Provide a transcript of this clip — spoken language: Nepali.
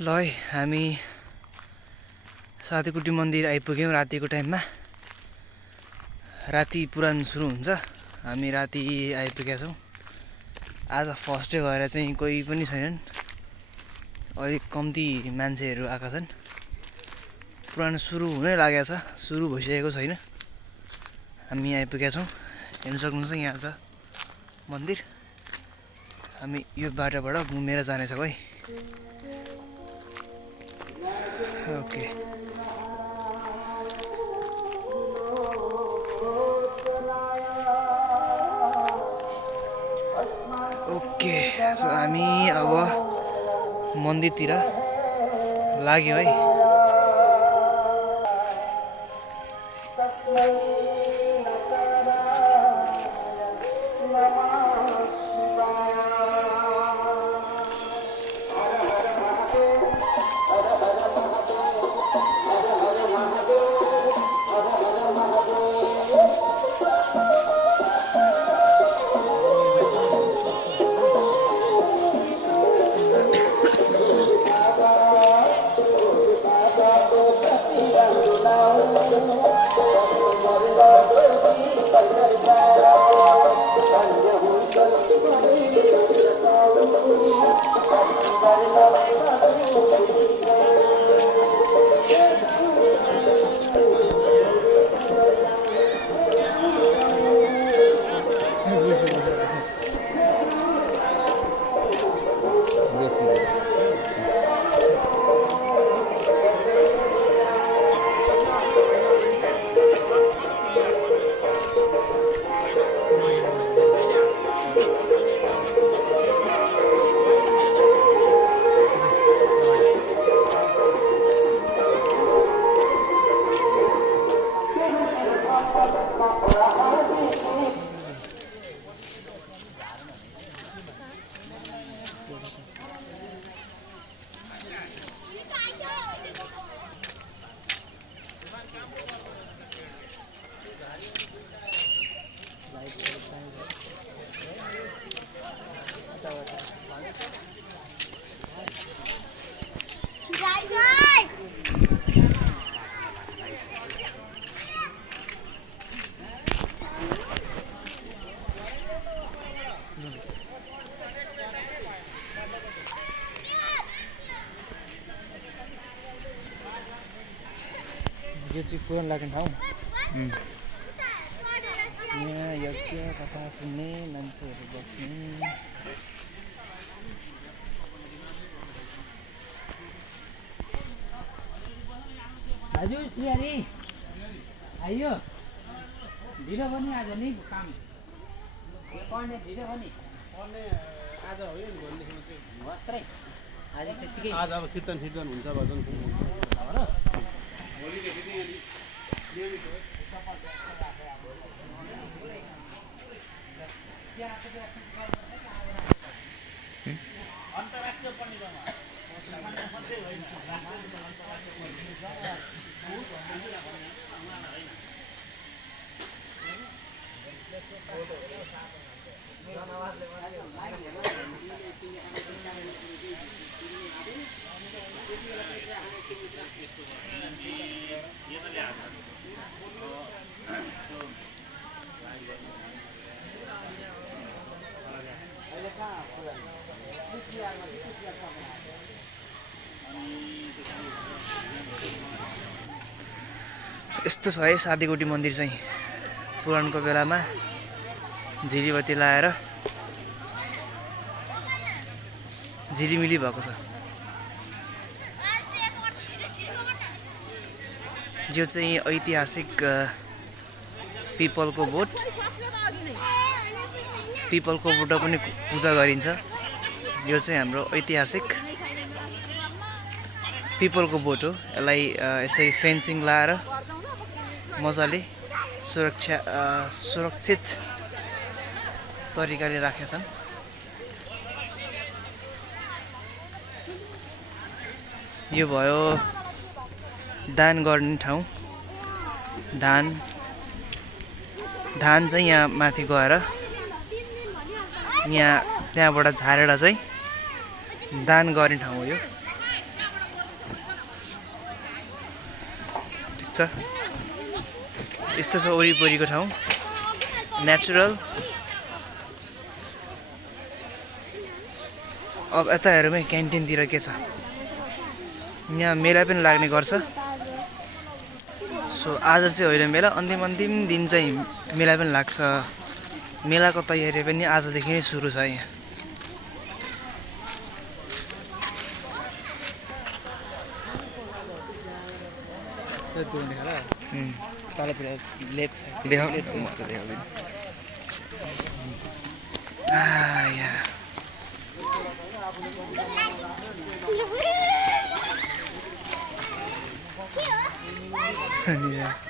ल है हामी साधुकुटी मन्दिर आइपुग्यौँ रातिको टाइममा। राति पुराण सुरु हुन्छ, हामी राति आइपुगेका छौँ। आज फर्स्ट डे भएर चाहिँ कोही पनि छैनन्, अलिक कम्ती मान्छेहरू आएका छन्। पुराण सुरु हुनै लागेको छ, सुरु भइसकेको छैन। हामी आइपुगेका छौँ, हेर्न सक्नुहुन्छ यहाँ छ मन्दिर। हामी यो बाटोबाट घुमेर जानेछौँ है। ओके ओके सो हामी अब मन्दिरतिर लाग्यौँ है। यो चाहिँ पुराण लाग्ने ठाउँ। यहाँ यज्ञ कथा सुन्ने मान्छेहरू बस्ने। दाजु श्रीहरि आइयो, ढिलो पनि आज नि काम पढ्ने ढिलो पनि आज हो नि भन्दैछन् चाहिँ मात्रै आज त्यतिकै। आज अब कीर्तन हुन्छ भजन हुन्छ हो र। भोलिदेखि चाहिँ नियमित हो। अन्तर्राष्ट्रिय पण्डितमा यस्तो छ है साधुकुटी मन्दिर चाहिँ। पुराणको बेलामा झिलिबत्ती लाएर झिलिमिली भएको छ। यो चाहिँ ऐतिहासिक पिपलको बोट पनि पूजा गरिन्छ। यो चाहिँ हाम्रो ऐतिहासिक पिपलको बोट हो। यसलाई यसरी फेन्सिङ लाएर मजाले सुरक्षित तरिकाले राखेका छन्। यो भयो दान गर्ने ठाउँ। धान चाहिँ यहाँ माथि गएर यहाँ त्यहाँबाट झारेर चाहिँ दान गर्ने ठाउँ हो यो। छ यस्तो छ वरिपरिको ठाउँ नेचुरल अब यता हेरौँ है क्यान्टिनतिर के छ यहाँ मेला पनि लाग्ने गर्छ सो आज चाहिँ होइन मेला अन्तिम दिन चाहिँ मेला पनि लाग्छ मेलाको तयारी पनि आजदेखि नै सुरु छ यहाँ लेफ्ट साइड देखो यहाँ